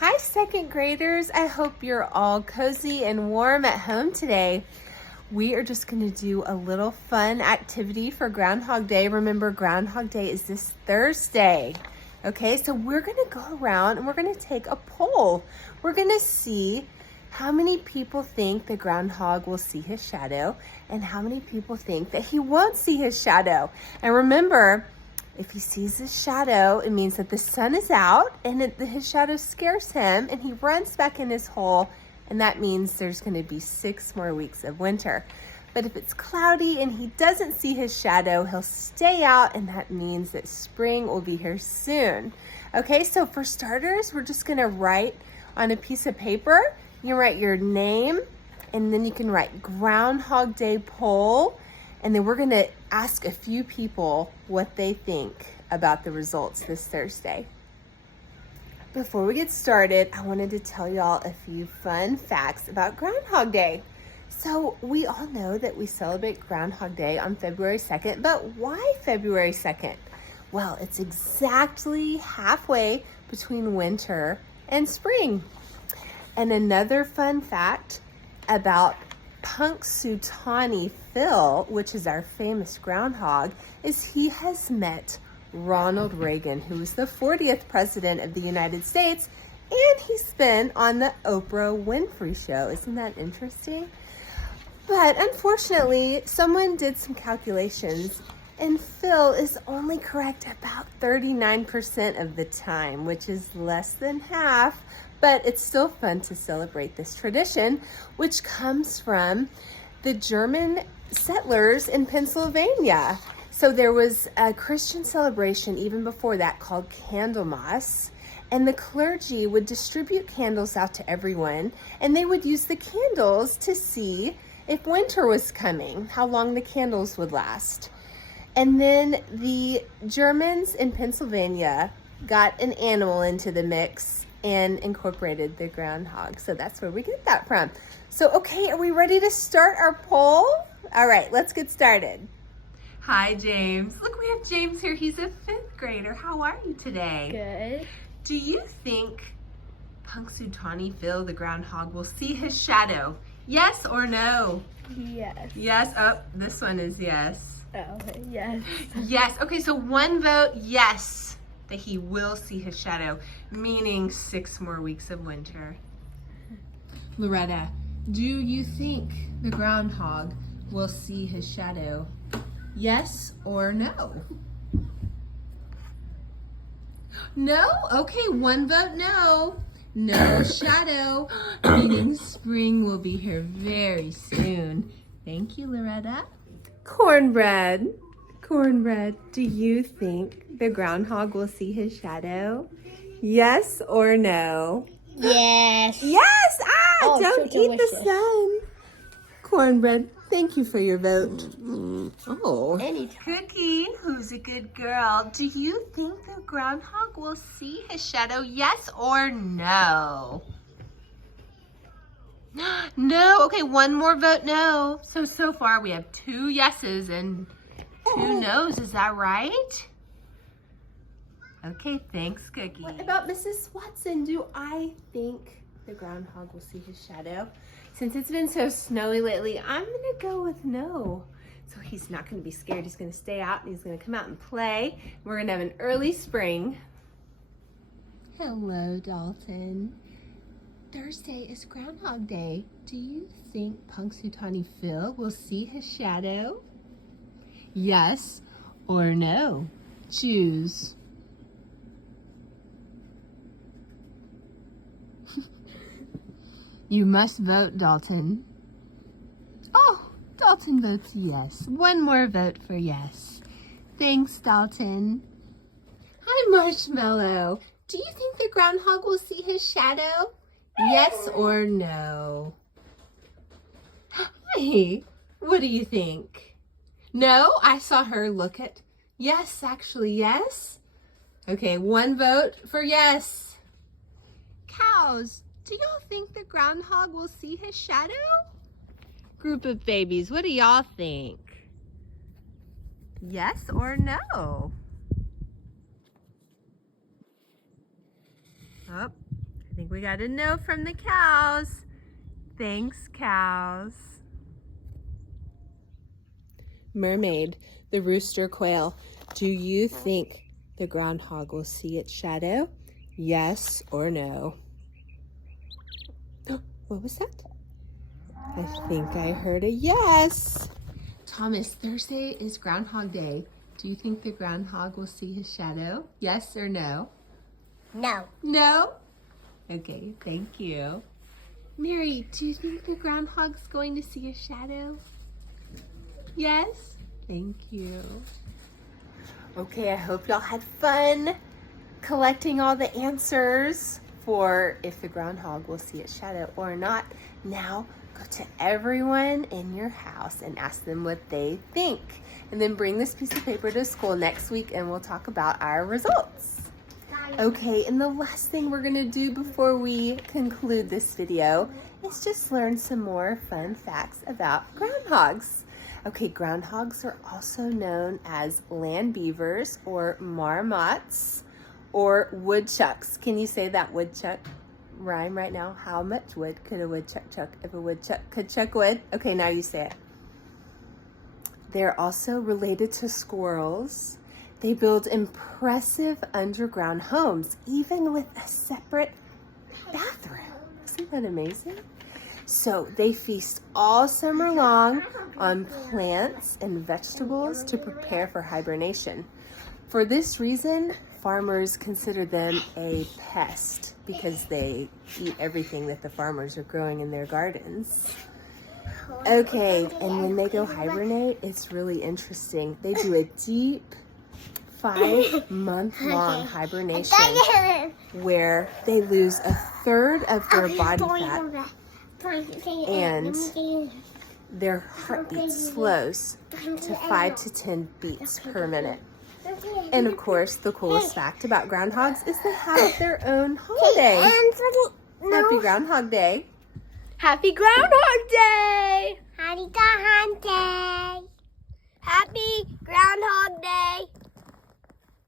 Hi, second graders. I hope you're all cozy and warm at home today. We are just going to do a little fun activity for Groundhog Day. Remember, Groundhog Day is this Thursday. Okay, so we're going to go around and we're going to take a poll. We're going to see how many people think the groundhog will see his shadow and how many people think that he won't see his shadow. And remember, if he sees his shadow, it means that the sun is out and his shadow scares him and he runs back in his hole, and that means there's going to be 6 more weeks of winter. But if it's cloudy and he doesn't see his shadow, he'll stay out, and that means that spring will be here soon. Okay, so for starters, we're just going to write on a piece of paper. You write your name, and then you can write Groundhog Day Poll. And then we're going to ask a few people what they think about the results this Thursday. Before we get started, I wanted to tell y'all a few fun facts about Groundhog Day. So we all know that we celebrate Groundhog Day on February 2nd, but why February 2nd? Well, it's exactly halfway between winter and spring. And another fun fact about Punxsutawney Phil, which is our famous groundhog, is he has met Ronald Reagan, who was the 40th president of the United States, and he's been on the Oprah Winfrey Show. Isn't that interesting? But unfortunately, someone did some calculations, and Phil is only correct about 39% of the time, which is less than half. But it's still fun to celebrate this tradition, which comes from the German settlers in Pennsylvania. So there was a Christian celebration even before that called Candlemas, and the clergy would distribute candles out to everyone, and they would use the candles to see if winter was coming, how long the candles would last. And then the Germans in Pennsylvania got an animal into the mix and incorporated the groundhog. So that's where we get that from. So, okay, are we ready to start our poll? All right, let's get started. Hi, James. Look, we have James here. He's a 5th grader. How are you today? Good. Do you think Punxsutawney Phil, the groundhog, will see his shadow? Yes or no? Yes. Yes. Oh, this one is yes. Oh, yes. Yes. Okay, so one vote yes, that he will see his shadow, meaning 6 more weeks of winter. Loretta, do you think the groundhog will see his shadow? Yes or no? No? Okay, one vote no. No shadow, meaning spring will be here very soon. Thank you, Loretta. Cornbread. Cornbread, do you think the groundhog will see his shadow? Yes or no? Yes. Yes! Oh, Don't so eat the delicious. sun. Cornbread, thank you for your vote. Oh. Anytime. Cookie, who's a good girl, do you think the groundhog will see his shadow? Yes or no? No. Okay, one more vote no. So far we have 2 yeses and 2 no's. Is that right? Okay, thanks, Cookie. What about Mrs. Watson? Do I think the groundhog will see his shadow? Since it's been so snowy lately, I'm gonna go with no. So he's not gonna be scared. He's gonna stay out and he's gonna come out and play. We're gonna have an early spring. Hello, Dalton. Thursday is Groundhog Day. Do you think Punxsutawney Phil will see his shadow? Yes or no? Choose. You must vote, Dalton. Oh, Dalton votes yes. One more vote for yes. Thanks, Dalton. Hi, Marshmallow. Do you think the groundhog will see his shadow? Yes or no? Hi, what do you think? No, I saw her look at yes, actually, yes. Okay, one vote for yes. Cows, do y'all think the groundhog will see his shadow? Group of babies, what do y'all think? Yes or no? Oh, I think we got a no from the cows. Thanks, cows. Mermaid, the rooster quail. Do you think the groundhog will see its shadow? Yes or no? What was that? I think I heard a yes. Thomas, Thursday is Groundhog Day. Do you think the groundhog will see his shadow? Yes or no? No. No? Okay, thank you. Mary, do you think the groundhog's going to see a shadow? Yes? Thank you. Okay, I hope y'all had fun collecting all the answers for if the groundhog will see its shadow or not. Now, go to everyone in your house and ask them what they think. And then bring this piece of paper to school next week and we'll talk about our results. Okay, and the last thing we're gonna do before we conclude this video is just learn some more fun facts about groundhogs. Okay, groundhogs are also known as land beavers or marmots or woodchucks. Can you say that woodchuck rhyme right now? How much wood could a woodchuck chuck if a woodchuck could chuck wood? Okay, now you say it. They're also related to squirrels. They build impressive underground homes, even with a separate bathroom. Isn't that amazing? So they feast all summer long on plants and vegetables to prepare for hibernation. For this reason, farmers consider them a pest because they eat everything that the farmers are growing in their gardens. Okay, and when they go hibernate, it's really interesting. They do a deep 5-month-long hibernation where they lose a third of their body fat and their heartbeat slows to 5 to 10 beats per minute. And of course, the coolest fact about groundhogs is they have their own holiday. Happy Groundhog Day. Happy Groundhog Day! Happy Groundhog Day! Happy Groundhog Day!